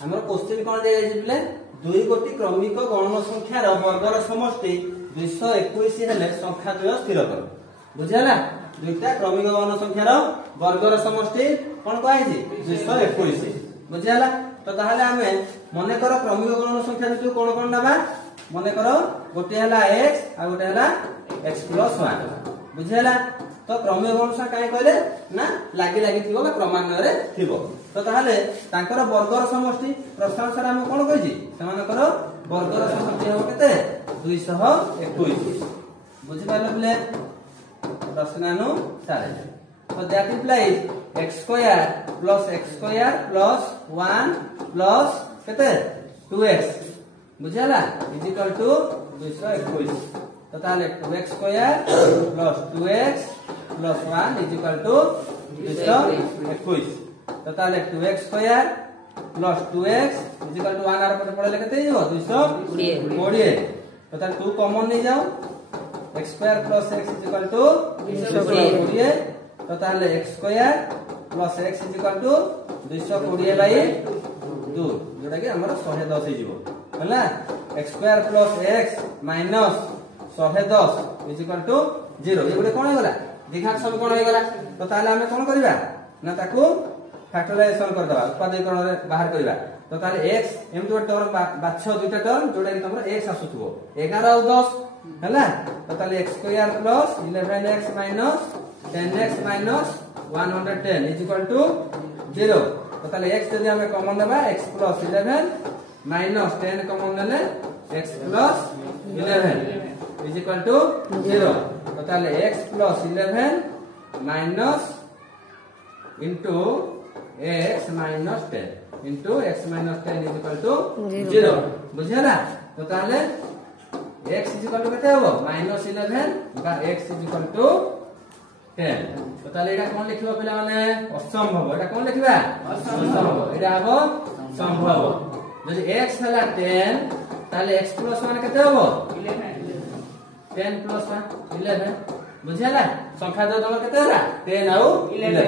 हमर क्वेश्चन कोन दे जाय छिले दुई गोटी क्रमिक गणन संख्यार वर्गर समष्टि 221 हेले संख्या द्वय स्थिर कर बुझिला दुईटा क्रमिक गणन संख्यार वर्गर समष्टि कोन कहै छी 221 बुझिला तो ताहले हमें मने करो क्रमिक गणन संख्या जो कोन कोन नबा मने करो गोटे हला x आ गोटे हला x + 1 बुझिला तो क्रमिक गणन संख्या काई कहले ना लागी लागी थिबो बा क्रमान्वय रे थिबो तो ताहले तांकर वर्गर समष्टि प्रश्न अनुसार हम कोन कहि सेमानकर वर्गर समष्टि हो केते 221 बुझि पाले बले प्रश्न अनुसार तो that implies x² + x² + 1 plus केते 2x बुझिला इक्वल टू 221 तो ताले 2x² + 2x + 1 इक्वल टू 221 तो ताले 2x² + 2x equal to 1 are पर पड़ले केते हो 220 तो ताले 2 कॉमन नहीं जाओ x² + x इक्वल टू 220 तो ताले x² + x इक्वल टू 220/2 जोटा कि हमर 110 हे जीवो हला x² + x - 110 इक्वल टू 0 ये गुडे कोन हेगला दिघात सब कोन हेगला तो ताले हमें कोन करबा ना ताकू फैक्टराइजेशन कर दबा उत्पादीकरण रे बाहर करबा तो ताले x एम तो टर्म बाछ दुटा टर्म जोटा कि हमर x आसुथबो 11 और 10 हला तो ताले x² + 11x - 10x - 110 equal to 0 तो ताले x यदि हमें कॉमन लेबा x + 11 - 10 कॉमन लेले x + 11 इक्वल टू 0 तो ताले x + 11 minus into x - 10 into x - 10 equal to 0 बुझिला तो ताले x इक्वल टू केते हो -11 बा x इक्वल टू 10 तो ताले एटा कोन लिखिबा पिला माने असंभव एटा कोन लिखिबा असंभव एटा हबो संभव जदि x हला 10 ताले x + 1 केते हो 11 10 + 1 11 बुझिला संख्या दो केते होला 10 और 11